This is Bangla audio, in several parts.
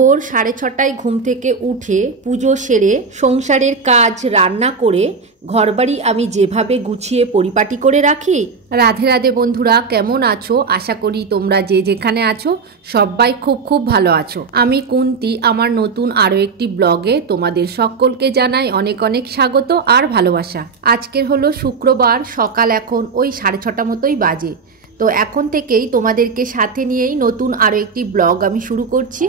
ভোর 6:30টায় ঘুম থেকে উঠে পুজো সেরে সংসারের কাজ রান্না করে ঘরবাড়ি আমি যেভাবে গুছিয়ে পরিপাটি করে রাখি। রাধে রাধে বন্ধুরা, কেমন আছো? আশা করি তোমরা যে যেখানে আছো সবাই খুব খুব ভালো আছো। আমি কুন্তি, আমার নতুন আরও একটি ব্লগে তোমাদের সকলকে জানাই অনেক অনেক স্বাগত আর ভালোবাসা। আজকের হলো শুক্রবার, সকাল এখন ওই 6:30 মতোই বাজে। তো এখন থেকেই তোমাদেরকে সাথে নিয়েই নতুন আরও একটি ব্লগ আমি শুরু করছি।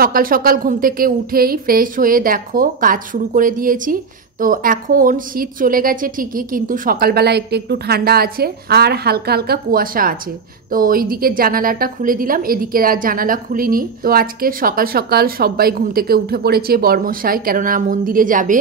সকাল সকাল ঘুম থেকে উঠেই ফ্রেশ হয়ে দেখো কাজ শুরু করে দিয়েছি। তো এখন শীত চলে গেছে ঠিকই, কিন্তু সকালবেলা একটু একটু ঠান্ডা আছে আর হালকা হালকা কুয়াশা আছে। তো ওই দিকের জানালাটা খুলে দিলাম, এদিকে আর জানালা খুলিনি। তো আজকে সকাল সকাল সবাই ঘুম থেকে উঠে পড়েছে, বর্মশাই কেননা মন্দিরে যাবে,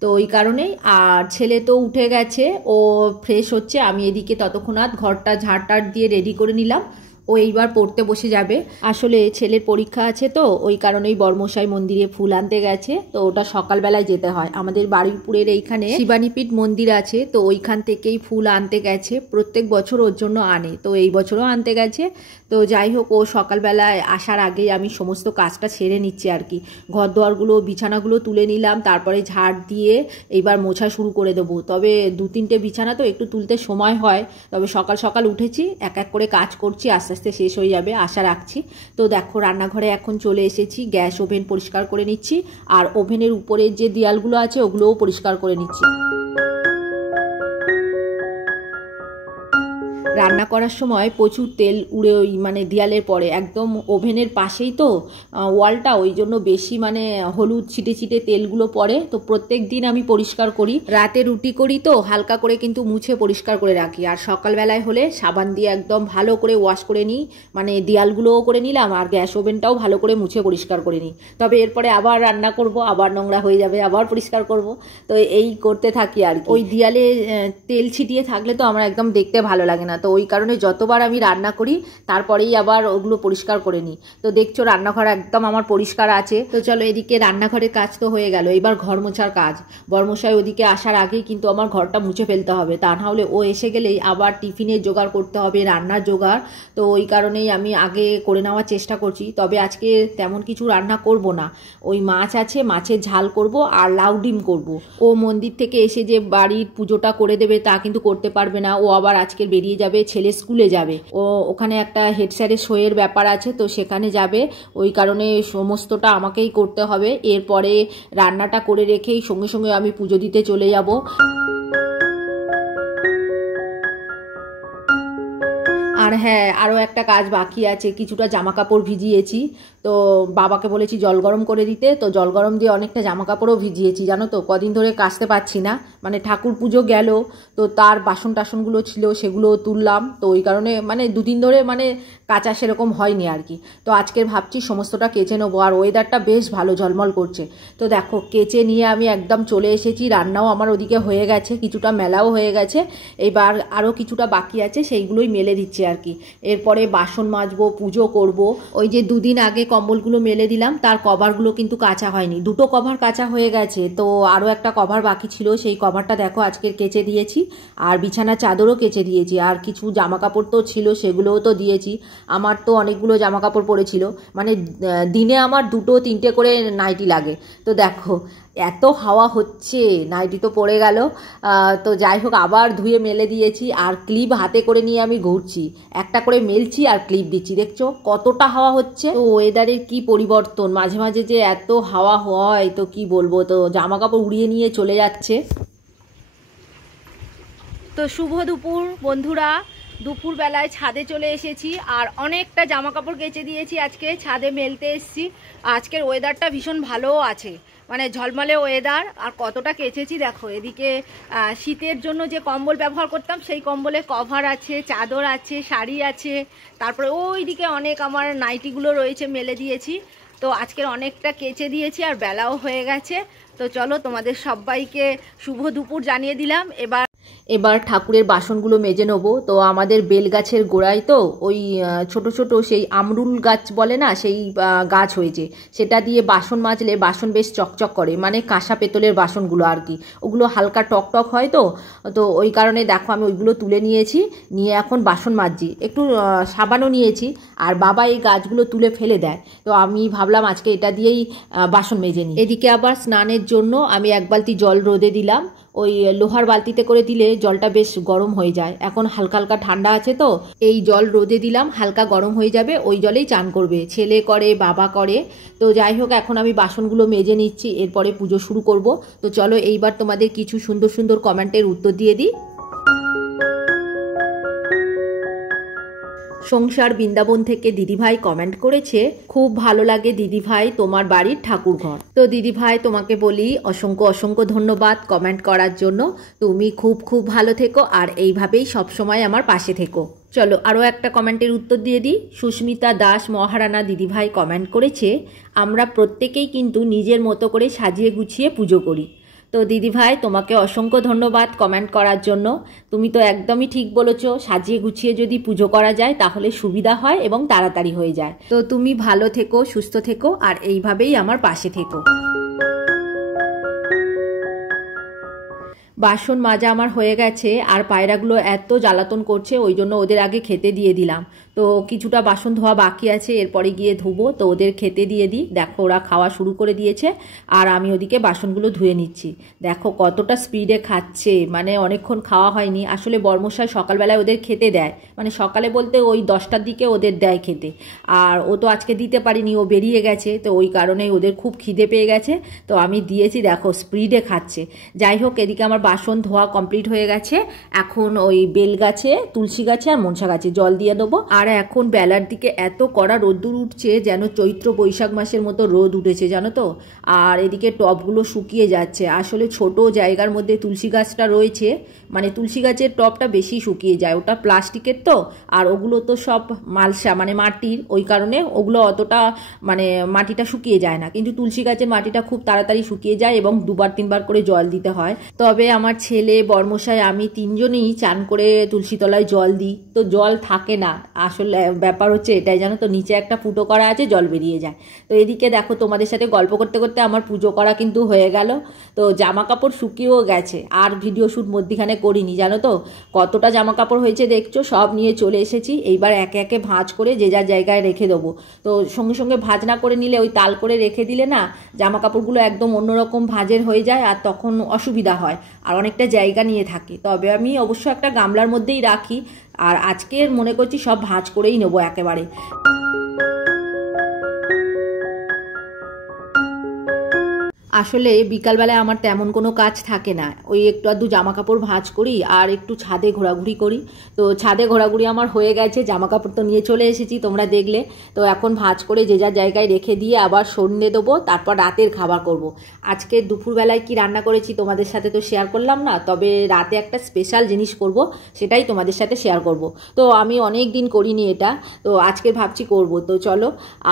তো ওই কারণেই। আর ছেলে তো উঠে গেছে, ও ফ্রেশ হচ্ছে। আমি এদিকে ততক্ষণাৎ ঘরটা ঝাড়টাড় দিয়ে রেডি করে নিলাম। ও এইবার পড়তে বসে যাবে। আসলে ছেলের পরীক্ষা আছে, তো ওই কারণেই বর্মশাই মন্দিরে ফুল আনতে গেছে। তো ওটা সকালবেলায় যেতে হয়। আমাদের বারুইপুরের এইখানে শিবানীপীঠ মন্দির আছে, তো ওইখান থেকেই ফুল আনতে গেছে। প্রত্যেক বছর ওর জন্য আনে, তো এই বছরও আনতে গেছে। তো যাই হোক, ও সকালবেলায় আসার আগেই আমি সমস্ত কাজটা সেরে নিচ্ছি আর কি। ঘর দোয়ারগুলো বিছানাগুলো তুলে নিলাম, তারপরে ঝাড় দিয়ে এইবার মোছা শুরু করে দেবো। তবে 2-3টে বিছানা তো একটু তুলতে সময় হয়, তবে সকাল সকাল উঠেছি, এক এক করে কাজ করছি, আস্তে আস্তে শেষ হয়ে যাবে আশা রাখছি। তো দেখো রান্নাঘরে এখন চলে এসেছি, গ্যাস ওভেন পরিষ্কার করে নিচ্ছি আর ওভেনের উপরে যে দেয়ালগুলো আছে ওগুলোও পরিষ্কার করে নিচ্ছি। রান্না করার সময় প্রচুর তেল উড়ে ওই দেয়ালের পরে, একদম ওভেনের পাশেই তো ওয়ালটা, ওই জন্য বেশি হলুদ ছিটে ছিটে তেলগুলো পড়ে। তো প্রত্যেক দিন আমি পরিষ্কার করি। রাতে রুটি করি তো হালকা করে কিন্তু মুছে পরিষ্কার করে রাখি। আর সকালবেলায় হলে সাবান দিয়ে একদম ভালো করে ওয়াশ করে নিই, দেয়ালগুলোও করে নিলাম আর গ্যাস ওভেনটাও ভালো করে মুছে পরিষ্কার করে নিই। তবে এরপরে আবার রান্না করব, আবার নোংরা হয়ে যাবে, আবার পরিষ্কার করব। তো এই করতে থাকি আর কি। ওই দেয়ালে তেল ছিটিয়ে থাকলে তো আমার একদম দেখতে ভালো লাগে না। তো ওই কারণে যতবার আমি রান্না করি তারপরেই আবার ওগুলো পরিষ্কার করে নিই। তো দেখছো রান্নাঘর একদম আমার পরিষ্কার আছে। তো চলো, এদিকে রান্নাঘরের কাজ তো হয়ে গেল, এবার ঘর মোছার কাজ। বর্মশাই ওদিকে আসার আগেই কিন্তু আমার ঘরটা মুছে ফেলতে হবে, তা না হলে ও এসে গেলেই আবার টিফিনের জোগাড় করতে হবে, রান্নার জোগাড়। তো ওই কারণেই আমি আগে করে নেওয়ার চেষ্টা করছি। তবে আজকে তেমন কিছু রান্না করব না, ওই মাছ আছে, মাছের ঝাল করব আর লাউ ডিম করব। ও মন্দির থেকে এসে যে বাড়ির পুজোটা করে দেবে তা কিন্তু করতে পারবে না, ও আবার আজকে বেরিয়ে যাবে, ছেলে স্কুলে যাবে। ও ওখানে একটা হেড স্যারের শোয়ের ব্যাপার আছে, তো সেখানে যাবে। ওই কারণে সমস্তটা আমাকেই করতে হবে। এরপরে রান্নাটা করে রেখেই সঙ্গে সঙ্গে আমি পুজো দিতে চলে যাব। আর হ্যাঁ, আরও একটা কাজ বাকি আছে, কিছুটা জামা কাপড় ভিজিয়েছি। তো বাবাকে বলেছি জল গরম করে দিতে, তো জল গরম দিয়ে অনেকটা জামা কাপড়ও ভিজিয়েছি। জানো তো, কদিন ধরে কাচতে পারছি না, ঠাকুর পুজো গেল, তো তার বাসন টাসনগুলো ছিল সেগুলো তুললাম। তো ওই কারণে 2 দিন ধরে কাচা সেরকম হয়নি আর কি। তো আজকের ভাবছি সমস্তটা কেচে নেবো। আর ওয়েদারটা বেশ ভালো, ঝলমল করছে। তো দেখো কেচে নিয়ে আমি একদম চলে এসেছি। রান্নাও আমার ওদিকে হয়ে গেছে, কিছুটা মেলাও হয়ে গেছে। এবার আরও কিছুটা বাকি আছে, সেইগুলোই মেলে দিচ্ছি আর কি। এরপরে বাসন মাজবো, পুজো করব। ওই যে 2 দিন আগে কম্বলগুলো মেলে দিলাম, তার কভারগুলো কিন্তু কাচা হয়নি। 2টো কভার কাচা হয়ে গেছে, তো আরও একটা কভার বাকি ছিল, সেই কভারটা দেখো আজকের কেচে দিয়েছি। আর বিছানা চাদরও কেচে দিয়েছি। আর কিছু জামা কাপড় তো ছিল সেগুলোও তো দিয়েছি। আমার তো অনেকগুলো জামা কাপড় পরেছিল, দিনে আমার 2-3টে করে নাইটি লাগে। তো দেখো এত হাওয়া হচ্ছে, নাইটি তো পড়ে গেল। তো যাই হোক, আবার ধুয়ে মেলে দিয়েছি। আর ক্লিপ হাতে করে নিয়ে আমি ঘুরছি, একটা করে মেলছি আর ক্লিপ দিচ্ছি। দেখছো কতটা হাওয়া হচ্ছে। তো ওয়েদারের কি পরিবর্তন, মাঝে মাঝে যে এত হাওয়া হয় তো কি বলবো। তো জামা কাপড় উড়িয়ে নিয়ে চলে যাচ্ছে। তো শুভ দুপুর বন্ধুরা, দুপুরবেলায় ছাদে চলে এসেছি আর অনেকটা জামা কাপড় কেচে দিয়েছি। আজকে ছাদে মেলতে এসেছি। আজকের ওয়েদারটা ভীষণ ভালোও আছে, ঝলমলে ওয়েদার। আর কতটা কেচেছি দেখো। এদিকে শীতের জন্য যে কম্বল ব্যবহার করতাম সেই কম্বলে কভার আছে, চাদর আছে, শাড়ি আছে, তারপরে ওইদিকে অনেক আমার নাইটিগুলো রয়েছে, মেলে দিয়েছি। তো আজকের অনেকটা কেচে দিয়েছি আর বেলাও হয়ে গেছে। তো চলো তোমাদের সবাইকে শুভ দুপুর জানিয়ে দিলাম। এবার ঠাকুরের বাসনগুলো মেজে নেবো। তো আমাদের বেল গাছের গোড়ায় তো ওই ছোট ছোট সেই আমরুল গাছ বলে না, সেই গাছ হয়েছে, সেটা দিয়ে বাসন মাজলে বাসন বেশ চকচক করে, মানে কাঁসা পেতলের বাসনগুলো আর কি, ওগুলো হালকা টক টক হয়। তো তো ওই কারণে দেখো আমি ওইগুলো তুলে নিয়েছি, নিয়ে এখন বাসন মাজছি, একটু সাবানও নিয়েছি। আর বাবা এই গাছগুলো তুলে ফেলে দেয়, তো আমি ভাবলাম আজকে এটা দিয়েই বাসন মেজে নিই। এদিকে আবার স্নানের জন্য আমি এক বালতি জল রোদে দিলাম। ওই লোহার বালতিতে করে দিলে জলটা বেশ গরম হয়ে যায়, এখন হালকা হালকা ঠান্ডা আছে, তো এই জল রোদে দিলাম, হালকা গরম হয়ে যাবে, ওই জলেই চান করবে, ছেলে করে বাবা করে। তো যাই হোক, এখন আমি বাসনগুলো মেজে নিচ্ছি, এরপরে পুজো শুরু করব। তো চলো এইবার তোমাদের কিছু সুন্দর সুন্দর কমেন্টের উত্তর দিয়ে দিই। সংসার বৃন্দাবন থেকে দিদিভাই কমেন্ট করেছে, খুব ভালো লাগে দিদিভাই তোমার বাড়ির ঠাকুর ঘর। তো দিদিভাই তোমাকে বলি অসংখ্য অসংখ্য ধন্যবাদ কমেন্ট করার জন্য। তুমি খুব খুব ভালো থেকো আর এইভাবেই সবসময় আমার পাশে থেকো। চলো আরও একটা কমেন্টের উত্তর দিয়ে দিই। সুস্মিতা দাস মহারানা দিদিভাই কমেন্ট করেছে, আমরা প্রত্যেকেই কিন্তু নিজের মতো করে সাজিয়ে গুছিয়ে পুজো করি। তো দিদিভাই তোমাকে অসংখ্য ধন্যবাদ কমেন্ট করার জন্য। তুমি তো একদমই ঠিক বলেছো, সাজিয়ে গুছিয়ে যদি পুজো করা যায় তাহলে সুবিধা হয় এবং তাড়াতাড়ি হয়ে যায়। তো তুমি ভালো থেকো, সুস্থ থেকো আর এইভাবেই আমার পাশে থেকো। বাসন মাজা আমার হয়ে গেছে, আর পায়রাগুলো এত জ্বালাতন করছে, ওই জন্য ওদের আগে খেতে দিয়ে দিলাম। তো কিছুটা বাসন ধোয়া বাকি আছে, এরপরে গিয়ে ধুবো, তো ওদের খেতে দিয়ে দিই। দেখো ওরা খাওয়া শুরু করে দিয়েছে, আর আমি ওদিকে বাসনগুলো ধুয়ে নিচ্ছি। দেখো কতটা স্পিডে খাচ্ছে, মানে অনেকক্ষণ খাওয়া হয়নি। আসলে বর্মশাই সকালবেলায় ওদের খেতে দেয়, মানে সকালে বলতে ওই 10টার দিকে ওদের দেয় খেতে, আর ও তো আজকে দিতে পারিনি, ও বেরিয়ে গেছে, তো ওই কারণেই ওদের খুব খিদে পেয়ে গেছে, তো আমি দিয়েছি। দেখো স্পিডে খাচ্ছে। যাই হোক, এদিকে আমার বাসন ধোয়া কমপ্লিট হয়ে গেছে, এখন ওই বেল গাছে, তুলসী গাছে আর মনসা গাছে জল দিয়ে দেবো। আর এখন বেলার দিকে এত কড়া রোদ্দুর উঠছে, যেন চৈত্র বৈশাখ মাসের মতো রোদ উঠেছে জানো তো। আর এদিকে টবগুলো শুকিয়ে যাচ্ছে, আসলে ছোট জায়গার মধ্যে তুলসী গাছটা রয়েছে, মানে তুলসী গাছের টবটা বেশি শুকিয়ে যায়, ওটা প্লাস্টিকের তো, আর ওগুলো তো সব মালসা মানে মাটির, ওই কারণে ওগুলো অতটা মানে মাটিটা শুকিয়ে যায় না, কিন্তু তুলসী গাছের মাটিটা খুব তাড়াতাড়ি শুকিয়ে যায় এবং 2-3 বার করে জল দিতে হয়। তবে আমার ছেলে বর্মশাই আমি তিনজনেই চান করে তুলসী তলায় জল দিই, তো জল থাকে না। আসলে ব্যাপার হচ্ছে এটাই জানো তো, নিচে একটা ফুটো করা আছে, জল বেরিয়ে যায়। তো এদিকে দেখো তোমাদের সাথে গল্প করতে করতে আমার পুজো করা কিন্তু হয়ে গেল। তো জামা কাপড় শুকিয়েও গেছে, আর ভিডিও শ্যুট মধ্যিখানে করিনি জানো তো। কতটা জামা কাপড় হয়েছে দেখছো, সব নিয়ে চলে এসেছি। এইবার একে একে ভাঁজ করে যে যার জায়গায় রেখে দেবো। তো সঙ্গে সঙ্গে ভাঁজ না করে নিলে, ওই তাল করে রেখে দিলে না জামা কাপড়গুলো একদম অন্যরকম ভাঁজের হয়ে যায়, আর তখন অসুবিধা হয়, আর অনেকটা জায়গা নিয়ে থাকে। তবে আমি অবশ্য একটা গামলার মধ্যেই রাখি, আর আজকের মনে করছি সব ভাঁজ করেই নেবো একেবারে। আসলে বিকালবেলায় আমার তেমন কোনো কাজ থাকে না, ওই একটু আধটু জামা কাপড় ভাঁজ করি আর একটু ছাদে ঘোরাঘুরি করি। তো ছাদে ঘোরাঘুরি আমার হয়ে গেছে, জামা কাপড় তো নিয়ে চলে এসেছি তোমরা দেখলে। তো এখন ভাঁজ করে যে যার জায়গায় রেখে দিয়ে আবার সন্ধ্যে দেবো, তারপর রাতের খাবার করব। আজকে দুপুরবেলায় কি রান্না করেছি তোমাদের সাথে তো শেয়ার করলাম না, তবে রাতে একটা স্পেশাল জিনিস করব, সেটাই তোমাদের সাথে শেয়ার করব। তো আমি অনেক দিন করিনি এটা, তো আজকে ভাবছি করব। তো চলো।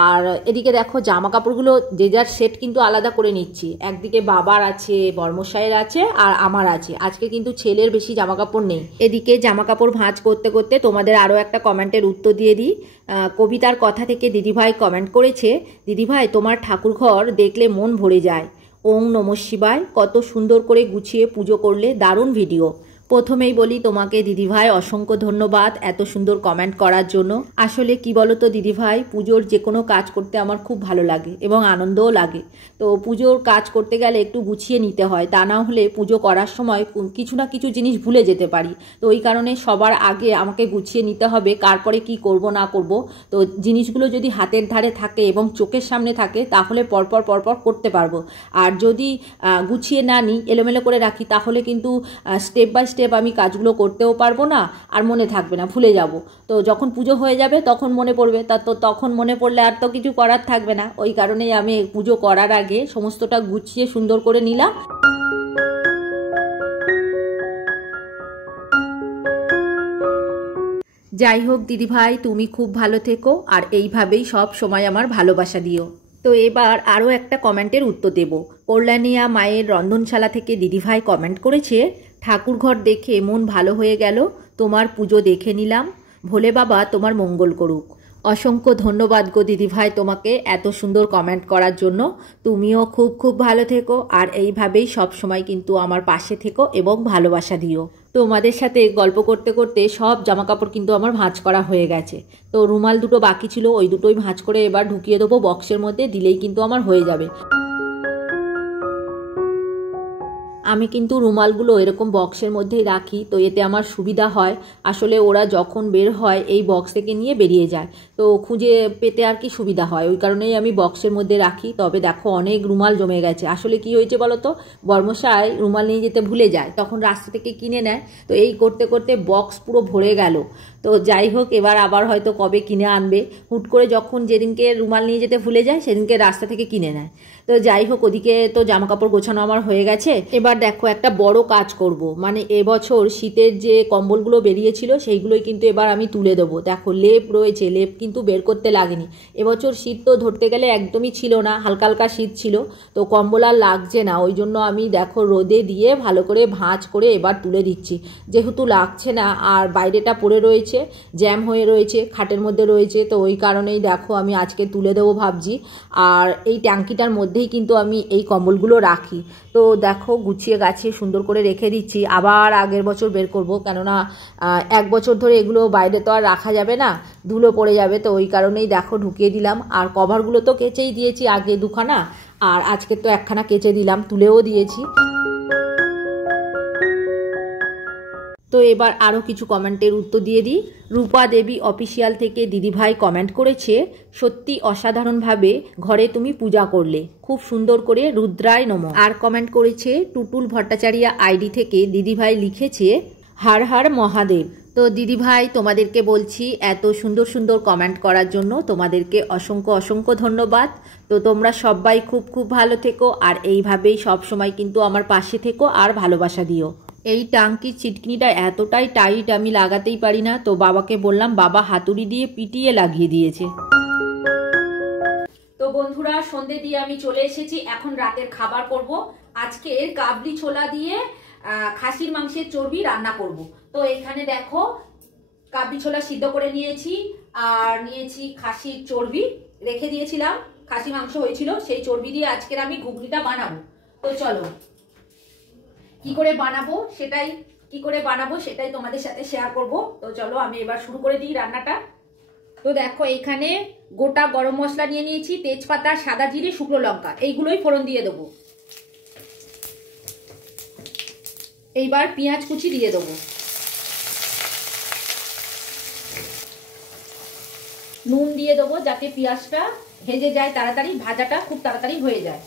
আর এদিকে দেখো জামা কাপড়গুলো যে যার সেট কিন্তু আলাদা করে নিচ্ছি। একদিকে বাবার আছে, বর্মশাইয়ের আছে, আর আমার আছে। আজকে কিন্তু ছেলের বেশি জামা কাপড় নেই। এদিকে জামা কাপড় ভাঁজ করতে করতে তোমাদের আরও একটা কমেন্টের উত্তর দিয়ে দিই। কবিতার কথা থেকে দিদিভাই কমেন্ট করেছে, দিদিভাই তোমার ঠাকুরঘর দেখলে মন ভরে যায়। ওং নমঃ শিবায়, কত সুন্দর করে গুছিয়ে পুজো করলে, দারুণ ভিডিও। প্রথমেই বলি তোমাকে দিদিভাই অসংখ্য ধন্যবাদ এত সুন্দর কমেন্ট করার জন্য। আসলে কি বলো তো দিদিভাই, পুজোর যে কোনো কাজ করতে আমার খুব ভালো লাগে এবং আনন্দও লাগে। তো পুজোর কাজ করতে গেলে একটু গুছিয়ে নিতে হয়, তা না হলে পুজো করার সময় কিছু না কিছু জিনিস ভুলে যেতে পারি। তো ওই কারণে সবার আগে আমাকে গুছিয়ে নিতে হবে, কার পরে কি করব না করব। তো জিনিসগুলো যদি হাতের ধারে থাকে এবং চোখের সামনে থাকে তাহলে পরপর পরপর করতে পারবো। আর যদি গুছিয়ে না নিই, এলোমেলো করে রাখি, তাহলে কিন্তু স্টেপ বাই স্টেপ আমি কাজগুলো করতেও পারবো না, আর মনে থাকবে না, ভুলে যাব। তো যখন পুজো হয়ে যাবে তখন মনে পড়বে, তখন মনে পড়লে আর তো কিছু করার থাকবে না। ওই কারণেই আমি পুজো করার আগে সমস্তটা গুছিয়ে সুন্দর করে নিলাম। যাই হোক দিদিভাই, তুমি খুব ভালো থেকো আর এইভাবেই সব সময় আমার ভালোবাসা দিও। তো এবার আরও একটা কমেন্টের উত্তর দেব। কল্যাণিয়া মায়ের রন্ধনশালা থেকে দিদিভাই কমেন্ট করেছে, ঠাকুরঘর দেখে মন ভালো হয়ে গেল, তোমার পুজো দেখে নিলাম, ভোলে বাবা তোমার মঙ্গল করুক। অসংখ্য ধন্যবাদ গো দিদিভাই তোমাকে এত সুন্দর কমেন্ট করার জন্য। তুমিও খুব খুব ভালো থেকো, আর এইভাবেই সব সময় কিন্তু আমার পাশে থেকো এবং ভালোবাসা দিও। তোমাদের সাথে গল্প করতে করতে সব জামাকাপড় কিন্তু আমার ভাঁজ করা হয়ে গেছে। তো রুমাল দুটো বাকি ছিল, ওই দুটোই ভাঁজ করে এবার ঢুকিয়ে দেবো বক্সের মধ্যে, দিলেই কিন্তু আমার হয়ে যাবে। আমি কিন্তু রুমালগুলো এরকম বক্সের মধ্যেই রাখি, তো এতে আমার সুবিধা হয়। আসলে ওরা যখন বের হয় এই বক্স থেকে নিয়ে বেরিয়ে যায়, তো খুঁজে পেতে আর কি সুবিধা হয়, ওই কারণেই আমি বক্সের মধ্যে রাখি। তবে দেখো অনেক রুমাল জমে গেছে। আসলে কি হয়েছে বলো তো, বর্মশাই রুমাল নিয়ে যেতে ভুলে যায়, তখন রাস্তা থেকে কিনে নেয়, তো এই করতে করতে বক্স পুরো ভরে গেল। তো যাই হোক, এবার আবার হয়তো কবে কিনে আনবে, হুট করে যখন যেদিনকে রুমাল নিয়ে যেতে ভুলে যায় সেদিনকে রাস্তা থেকে কিনে নেয়। তো যাই হোক, ওদিকে তো জামাকাপড় গোছানো আমার হয়ে গেছে। এবার দেখো একটা বড় কাজ করব, মানে এবছর শীতের যে কম্বলগুলো বেরিয়েছিল সেইগুলোই কিন্তু এবার আমি তুলে দেবো। দেখো লেপ রয়েছে, লেপ কিন্তু বের করতে লাগেনি। এবছর শীত তো ধরতে গেলে একদমই ছিল না, হালকা হালকা শীত ছিল, তো কম্বল আর লাগছে না। ওই জন্য আমি দেখো রোদে দিয়ে ভালো করে ভাঁজ করে এবার তুলে দিচ্ছি, যেহেতু লাগছে না আর বাইরেটা পড়ে রয়েছে, জ্যাম হয়ে রয়েছে, খাটের মধ্যে রয়েছে, তো ওই কারণেই দেখো আমি আজকে তুলে দেবো ভাবছি। আর এই ট্যাঙ্কিটার মধ্যেই কিন্তু আমি এই কম্বলগুলো রাখি। তো দেখো গুছিয়ে গাছিয়ে সুন্দর করে রেখে দিচ্ছি, আবার আগের বছর বের করব, কেননা এক বছর ধরে এগুলো বাইরে তো আর রাখা যাবে না, ধুলো পড়ে যাবে, তো ওই কারণেই দেখো ঢুকিয়ে দিলাম। আর কভারগুলো তো কেচেই দিয়েছি আগে দুখানা, আর আজকে তো একখানা কেচে দিলাম, তুলেও দিয়েছি। তো এবার আরও কিছু কমেন্টের উত্তর দিয়ে দিই। রূপা দেবী অফিসিয়াল থেকে দিদিভাই কমেন্ট করেছে, সত্যি অসাধারণভাবে ঘরে তুমি পূজা করলে, খুব সুন্দর করে রুদ্রায় নমঃ। আর কমেন্ট করেছে টুটুল ভট্টাচার্য আইডি থেকে দিদিভাই লিখেছে, হর হর মহাদেব। তো দিদিভাই তোমাদেরকে বলছি এত সুন্দর সুন্দর কমেন্ট করার জন্য তোমাদেরকে অসংখ্য অসংখ্য ধন্যবাদ। তো তোমরা সবাই খুব খুব ভালো থেকো, আর এইভাবেই সব সময় কিন্তু আমার পাশে থেকো আর ভালোবাসা দিও। এই টাঙ্কির চিটকিনিটা এতটাই টাইট আমি লাগাতেই পারি না, তো বাবাকে বললাম, বাবা হাতুড়ি দিয়ে পিটিয়ে লাগিয়ে দিয়েছে। তো বন্ধুরা সন্ধে দিয়ে আমি চলে এসেছি, এখন রাতের খাবার করব। আজকের কাবলি ছোলা দিয়ে খাসির মাংসের চর্বি রান্না করব। তো এখানে দেখো কাবলি ছোলা সিদ্ধ করে নিয়েছি, আর নিয়েছি খাসির চর্বি, রেখে দিয়েছিলাম, খাসি মাংস হয়েছিল, সেই চর্বি দিয়ে আজকের আমি ঘুগনিটা বানাবো। তো চলো কি করে বানাবো সেটাই তোমাদের সাথে শেয়ার করব। তো চলো আমি এবার শুরু করে দিই রান্নাটা। তো দেখো এইখানে গোটা গরম মশলা নিয়ে নিয়েছি, তেজপাতা, সাদা জিরে, শুকনো লঙ্কা, এইগুলোই ফোড়ন দিয়ে দেবো। এইবার পেঁয়াজ কুচি দিয়ে দেবো, নুন দিয়ে দেবো যাতে পেঁয়াজটা ভেজে যায় তাড়াতাড়ি, ভাজাটা খুব তাড়াতাড়ি হয়ে যায়।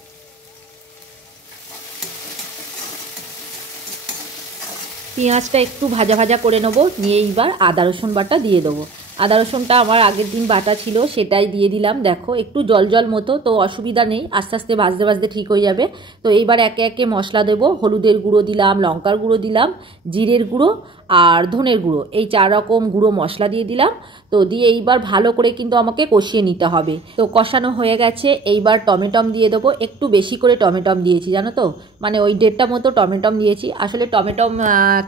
পেঁয়াজটা একটু ভাজা ভাজা করে নেবো, নিয়ে এইবার আদা রসুন বাটা দিয়ে দেবো। আদা রসুনটা আমার আগের দিন বাটা ছিল, সেটাই দিয়ে দিলাম। দেখো একটু জল জল মতো, তো অসুবিধা নেই, আস্তে আস্তে ভাজতে ভাজতে ঠিক হয়ে যাবে। তো এইবার একে একে মশলা দেবো, হলুদের গুঁড়ো দিলাম, লঙ্কার গুঁড়ো দিলাম, জিরের গুঁড়ো আর ধনের গুঁড়ো, এই 4 রকম গুঁড়ো মশলা দিয়ে দিলাম। তো দিয়ে এইবার ভালো করে কিন্তু আমাকে কষিয়ে নিতে হবে। তো কষানো হয়ে গেছে, এইবার টমেটম দিয়ে দেবো, একটু বেশি করে টমেটম দিয়েছি জানো তো, মানে ওই 1.5টা মতো টমেটম দিয়েছি। আসলে টমেটম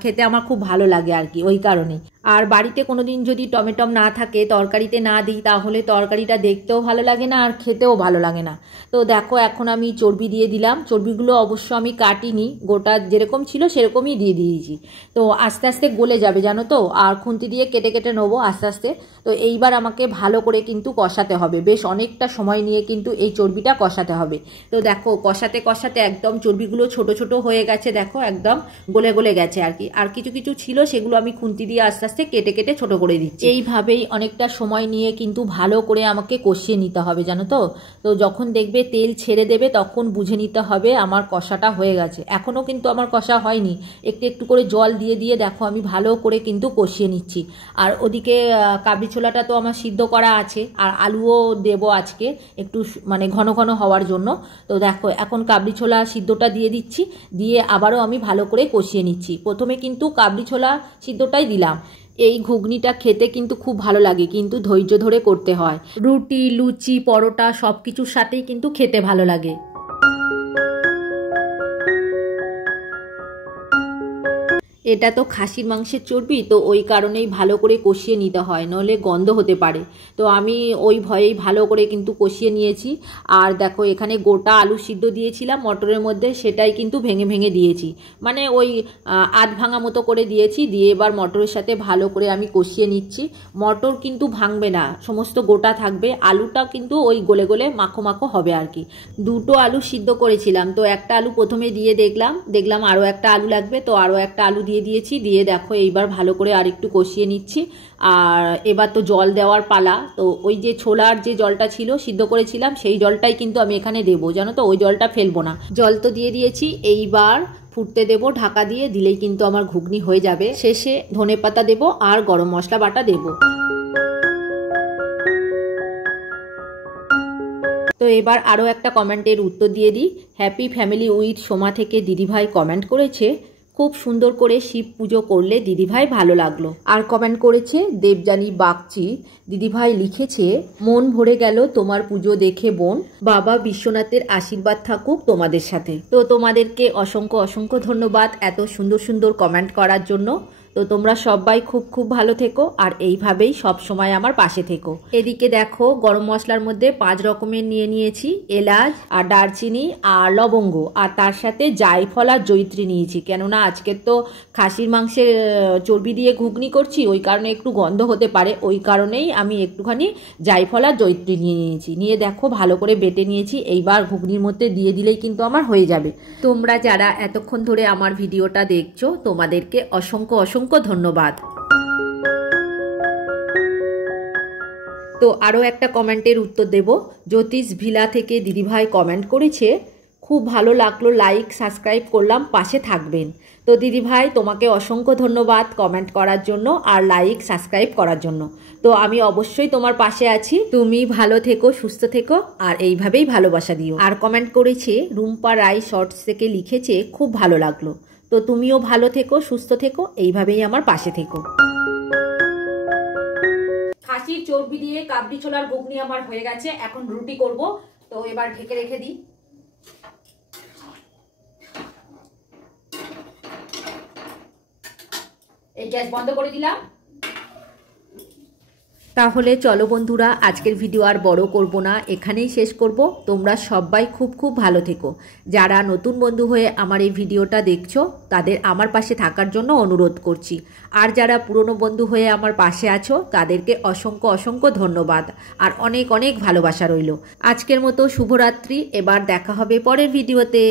খেতে আমার খুব ভালো লাগে আর কি, ওই কারণে। আর বাড়িতে কোনোদিন যদি টমেটম না থাকে, তরকারিতে না দিই, তাহলে তরকারিটা দেখতেও ভালো লাগে না আর খেতেও ভালো লাগে না। তো দেখো এখন আমি চর্বি দিয়ে দিলাম, চর্বিগুলো অবশ্য আমি কাটিনি, গোটা যেরকম ছিল সেরকমই দিয়ে দিয়েছি। তো আস্তে আস্তে গলে যাবে জানো তো, আর খুন্তি দিয়ে কেটে কেটে নেবো আস্তে আস্তে। তো এইবার আমাকে ভালো করে কিন্তু কষাতে হবে, বেশ অনেকটা সময় নিয়ে কিন্তু এই চর্বিটা কষাতে হবে। তো দেখো কষাতে কষাতে একদম চর্বিগুলো ছোট ছোট হয়ে গেছে, দেখো একদম গলে গলে গেছে আর কি। আর কিছু কিছু ছিল সেগুলো আমি খুন্তি দিয়ে আস্তে আস্তে কেটে কেটে ছোট করে দিচ্ছি। এইভাবেই অনেকটা সময় নিয়ে কিন্তু ভালো করে আমাকে কষিয়ে নিতে হবে জানো তো। তো যখন দেখবে তেল ছেড়ে দেবে তখন বুঝে নিতে হবে আমার কষাটা হয়ে গেছে। এখনও কিন্তু আমার কষা হয়নি, একটু একটু করে জল দিয়ে দিয়ে দেখো আমি ভালো করে কিন্তু কষিয়ে নিচ্ছি। আর ওদিকে কাবলি ছোলাটা তো আমার সিদ্ধ করা আছে, আর আলুও দেবো আজকে একটু মানে ঘন ঘন হওয়ার জন্য। তো দেখো এখন কাবলি ছোলা সিদ্ধটা দিয়ে দিচ্ছি, দিয়ে আবারও আমি ভালো করে কষিয়ে নিচ্ছি। প্রথমে কিন্তু কাবলি ছোলা সিদ্ধটাই দিলাম। এই ঘুগনিটা খেতে কিন্তু খুব ভালো লাগে, কিন্তু ধৈর্য ধরে করতে হয়। রুটি, লুচি, পরোটা সব কিছুর সাথেই কিন্তু খেতে ভালো লাগে। এটা তো খাসির মাংসের চর্বি, তো ওই কারণেই ভালো করে কষিয়ে নিতে হয়, নইলে গন্ধ হতে পারে। তো আমি ওই ভয়েই ভালো করে কিন্তু কষিয়ে নিয়েছি। আর দেখো এখানে গোটা আলু সিদ্ধ দিয়েছিলাম মটরের মধ্যে, সেটাই কিন্তু ভেঙে ভেঙে দিয়েছি, মানে ওই আধ ভাঙা মতো করে দিয়েছি। দিয়ে এবার মটরের সাথে ভালো করে আমি কষিয়ে নিচ্ছি। মটর কিন্তু ভাঙবে না, সমস্ত গোটা থাকবে, আলুটা কিন্তু ওই গলে গলে মাখো মাখো হবে আর কি। দুটো আলু সিদ্ধ করেছিলাম, তো একটা আলু প্রথমে দিয়ে দেখলাম আরও একটা আলু লাগবে, তো আরও একটা আলু দিয়ে দিয়েছি। দিয়ে দেখো এইবার ভালো করে আর একটু কষিয়ে নিচ্ছি। আর এবার তো জল দেওয়ার পালা। তো ওই যে ছোলার যে জলটা ছিল সিদ্ধ করেছিলাম, সেই জলটাই কিন্তু আমি এখানে দেবো, জানো তো, ওই জলটা ফেলবো না। জল তো দিয়ে দিয়েছি, এইবার ফুটতে দেবো ঢাকা দিয়ে, দিলেই কিন্তু আমার ঘুগনি হয়ে যাবে। শেষে ধনেপাতা দেবো আর গরম মশলা বাটা দেবো। তো এবার আরও একটা কমেন্টের উত্তর দিয়ে দিই। হ্যাপি ফ্যামিলি উইথ সোমা থেকে দিদিভাই কমেন্ট করেছে, খুব সুন্দর করে শিব পুজো করলে দিদিভাই, ভালো লাগলো। আর কমেন্ট করেছে দেবযানী বাগচি, দিদিভাই লিখেছে, মন ভরে গেল তোমার পুজো দেখে বোন, বাবা বিশ্বনাথের আশীর্বাদ থাকুক তোমাদের সাথে। তো তোমাদেরকে অসংখ্য অসংখ্য ধন্যবাদ এত সুন্দর সুন্দর কমেন্ট করার জন্য। তো তোমরা সবাই খুব খুব ভালো থেকো, আর এইভাবেই সব সময় আমার পাশে থেকো। এদিকে দেখো গরম মশলার মধ্যে 5 রকমের নিয়ে নিয়েছি, এলাচ আর দারচিনি আর লবঙ্গ, আর তার সাথে জায়ফল আর জয়িত্রী নিয়েছি, কেননা আজকে তো খাসির মাংসের চর্বি দিয়ে ঘুগনি করছি, ওই কারণে একটু গন্ধ হতে পারে, ওই কারণেই আমি একটুখানি জায়ফল আর জয়িত্রী নিয়ে নিয়েছি। নিয়ে দেখো ভালো করে বেটে নিয়েছি, এইবার ঘুগনির মধ্যে দিয়ে দিলেই কিন্তু আমার হয়ে যাবে। তোমরা যারা এতক্ষণ ধরে আমার ভিডিওটা দেখছো, তোমাদেরকে অসংখ্য অসংখ্য ধন্যবাদ। তো আরও একটা কমেন্টের উত্তর দেব। জ্যোতিষ ভিলা থেকে দিদিভাই কমেন্ট করেছে, খুব ভালো লাগলো, লাইক সাবস্ক্রাইব করলাম, পাশে থাকবেন। তো দিদিভাই তোমাকে অসংখ্য ধন্যবাদ কমেন্ট করার জন্য আর লাইক সাবস্ক্রাইব করার জন্য। তো আমি অবশ্যই তোমার পাশে আছি, তুমি ভালো থেকো, সুস্থ থেকো, আর এইভাবেই ভালোবাসা দিও। আর কমেন্ট করেছে রুম্পা রায় শর্টস থেকে লিখেছে, খুব ভালো লাগলো। তো তুমিও ভালো থেকো, সুস্থ থেকো, এইভাবেই আমার পাশে থেকো। খাসির চর্বি দিয়ে কাবলি ছোলার ঘুগনি আমার হয়ে গেছে, এখন রুটি করব। তো এবার ঢেকে রেখে দিই। এই গ্যাস বন্ধ করে দিলাম। তাহলে চলো বন্ধুরা, আজকের ভিডিও আর বড় করব না, এখানেই শেষ করব। তোমরা সবাই খুব খুব ভালো থেকো। যারা নতুন বন্ধু হয়ে আমার এই ভিডিওটা দেখছো, তাদের আমার পাশে থাকার জন্য অনুরোধ করছি। আর যারা পুরনো বন্ধু হয়ে আমার পাশে আছো, তাদেরকে অসংখ্য অসংখ্য ধন্যবাদ আর অনেক অনেক ভালোবাসা রইল। আজকের মতো শুভরাত্রি, এবার দেখা হবে পরের ভিডিওতে।